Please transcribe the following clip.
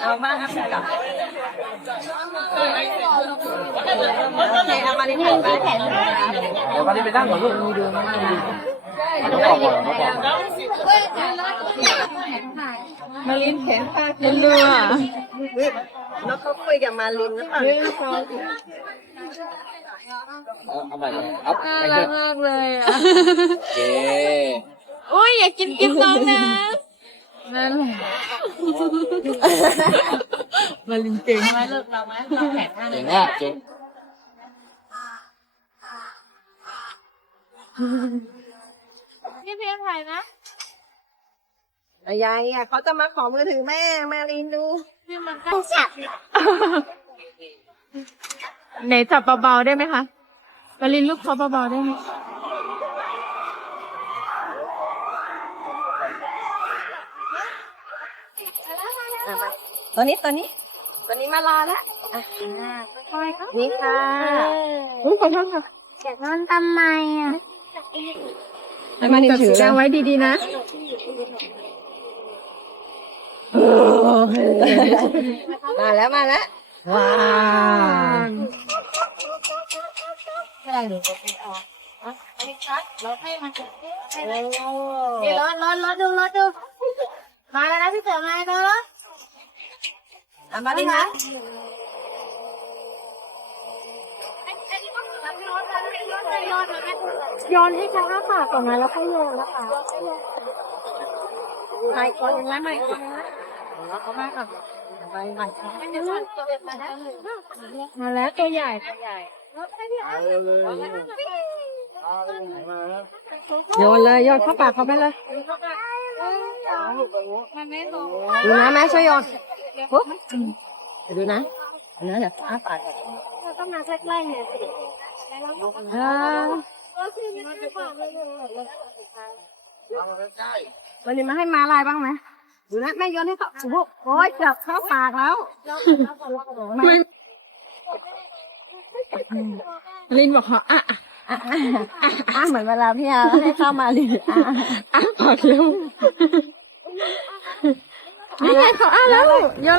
เอามาครับเอามาในแขนไปแขนเดี๋ยววันนี้ไปนั่งก่อนลูกมีดูนั่งดูเขาบอกก่อนเขาบอกมาลินแขนป้าเอ็นดูอะแล้วเขาคุยกับมาลินหรือเปล่าเอาใหม่ก่อนเอาน่าไปรัเถกอะมากเลยอะโอเคโอ้ยอยากกินกินน้องนะ นั่นแหละมาลินเก่งมากเลิกเราไหมเราแขนข้างเจ๋งอะเจ๋งพี่เพียงถ่ายนะ ยายอะเขาจะมาขอมือถือแม่มาลินดู พี่มันก็จับไหนจับเบาๆได้ไหมคะมาลินลูกเขาเบาๆได้ไหม ตัวนี้ตัวนี้ ตัวนี้มารอแล้วอะนี่ค่ะอุ้ยขอโทษค่ะจะนอนทำไมอะให้มาลินจับถืสีอแดงไว้ดีๆนะมาแล้วมาแล้วว้าวเดี๋ยวรถรถรถดูรถดูมาแล้วนะพี่เต๋อมาแล้ว นะอะมาลินนะโยนให้ช้างปากก่อนนะแล้วค่อยโยนนะคะไม่ก่อนนะไม่ก่อนนะเขามาก่อนไปไปมาแล้วตัวใหญ่ตัวใหญ่โยนเลยโยนเข้าปากเขาไปเลยมันไม่ลงดูนะแม่ช่วยโยน ปุ๊บดูนะดูนะเดี๋ยวอ้าปากก่อนเราต้องมาใกล้ๆเนี่ยสิอ่าก็คือไม่ใช่ปากเลยวันนี้มาให้มาลายบ้างไหมดูนะแม่โยนให้เขาโอ้โหโอ้ยจับเข้าปากแล้วลินบอกเขาอะอะอะอะอะอะเหมือนเวลาพี่อาให้เข้ามาเลยอะอะอะปากเร็ว นี่ไงเขาอะ